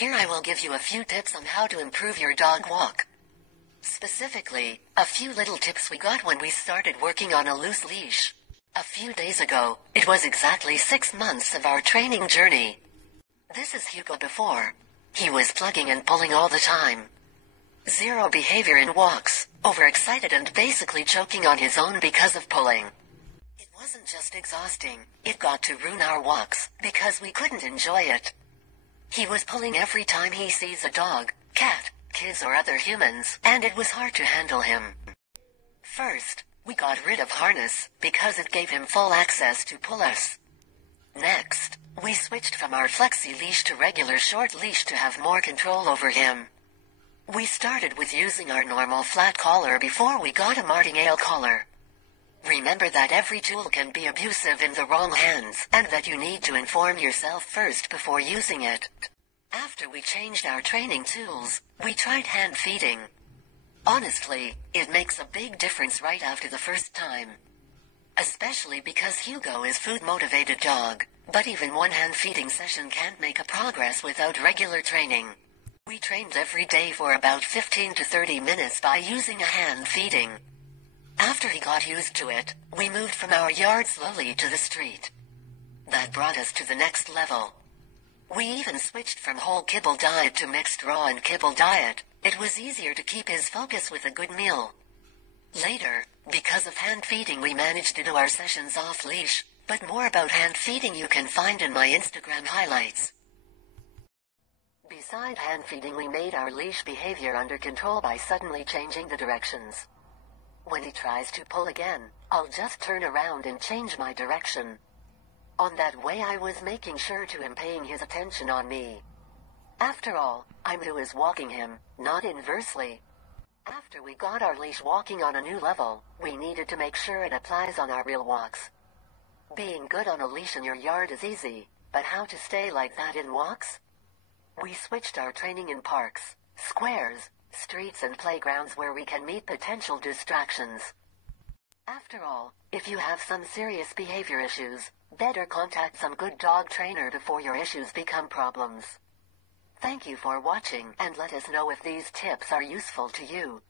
Here I will give you a few tips on how to improve your dog walk. Specifically, a few little tips we got when we started working on a loose leash. A few days ago, it was exactly 6 months of our training journey. This is Hugo before. He was plugging and pulling all the time. Zero behavior in walks, overexcited and basically choking on his own because of pulling. It wasn't just exhausting, it got to ruin our walks, because we couldn't enjoy it. He was pulling every time he sees a dog, cat, kids or other humans, and it was hard to handle him. First, we got rid of harness, because it gave him full access to pull us. Next, we switched from our flexi leash to regular short leash to have more control over him. We started with using our normal flat collar before we got a martingale collar. Remember that every tool can be abusive in the wrong hands, and that you need to inform yourself first before using it. After we changed our training tools, we tried hand feeding. Honestly, it makes a big difference right after the first time. Especially because Hugo is food-motivated dog, but even one hand feeding session can't make a progress without regular training. We trained every day for about 15 to 30 minutes by using a hand feeding. After he got used to it, we moved from our yard slowly to the street. That brought us to the next level. We even switched from whole kibble diet to mixed raw and kibble diet. It was easier to keep his focus with a good meal. Later, because of hand feeding, we managed to do our sessions off leash, but more about hand feeding you can find in my Instagram highlights. Beside hand feeding, we made our leash behavior under control by suddenly changing the directions. When he tries to pull again, I'll just turn around and change my direction. On that way I was making sure to him paying his attention on me. After all, I'm who is walking him, not inversely. After we got our leash walking on a new level, we needed to make sure it applies on our real walks. Being good on a leash in your yard is easy, but how to stay like that in walks? We switched our training in parks, squares, streets and playgrounds where we can meet potential distractions. After all, if you have some serious behavior issues, better contact some good dog trainer before your issues become problems. Thank you for watching, and let us know if these tips are useful to you.